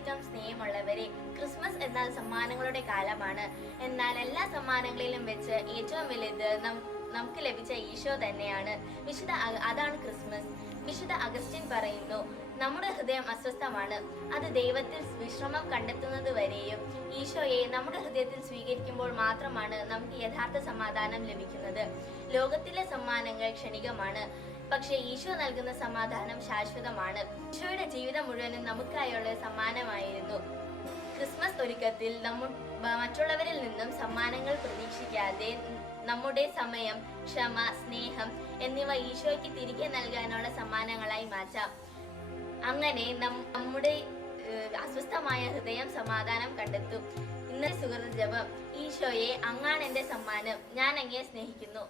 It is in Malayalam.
വളരെയധികം സ്നേഹമുള്ളവരെ, ക്രിസ്മസ് എന്നാൽ സമ്മാനങ്ങളുടെ കാലമാണ്. എന്നാൽ എല്ലാ സമ്മാനങ്ങളിലും വെച്ച് ഏറ്റവും വലുത് നമുക്ക് ലഭിച്ച ഈശോ തന്നെയാണ്. അതാണ് ക്രിസ്മസ്. വിശുദ്ധ അഗസ്റ്റിൻ പറയുന്നു, നമ്മുടെ ഹൃദയം അസ്വസ്ഥമാണ്. അത് ദൈവത്തിൽ വിശ്രമം കണ്ടെത്തുന്നത് വരെയും ഈശോയെ നമ്മുടെ ഹൃദയത്തിൽ സ്വീകരിക്കുമ്പോൾ മാത്രമാണ് നമുക്ക് യഥാർത്ഥ സമാധാനം ലഭിക്കുന്നത്. ലോകത്തിലെ സമ്മാനങ്ങൾ ക്ഷണികമാണ്, പക്ഷേ ഈശോ നൽകുന്ന സമാധാനം ശാശ്വതമാണ്. ഈശോയുടെ ജീവിതം മുഴുവനും നമുക്കായുള്ള സമ്മാനമായിരുന്നു. ക്രിസ്മസ് ഒരുക്കത്തിൽ മറ്റുള്ളവരിൽ നിന്നും സമ്മാനങ്ങൾ പ്രതീക്ഷിക്കാതെ നമ്മുടെ സമയം, ക്ഷമ, സ്നേഹം എന്നിവ ഈശോയ്ക്ക് തിരികെ നൽകാനുള്ള സമ്മാനങ്ങളായി മാറ്റാം. അങ്ങനെ നമ്മുടെ അസ്വസ്ഥമായ ഹൃദയം സമാധാനം കണ്ടെത്തും. ഇന്നത്തെ സുഹൃത്ത് ജപം: ഈശോയെ, അങ്ങാണ് എൻ്റെ സമ്മാനം, ഞാൻ അങ്ങയെ സ്നേഹിക്കുന്നു.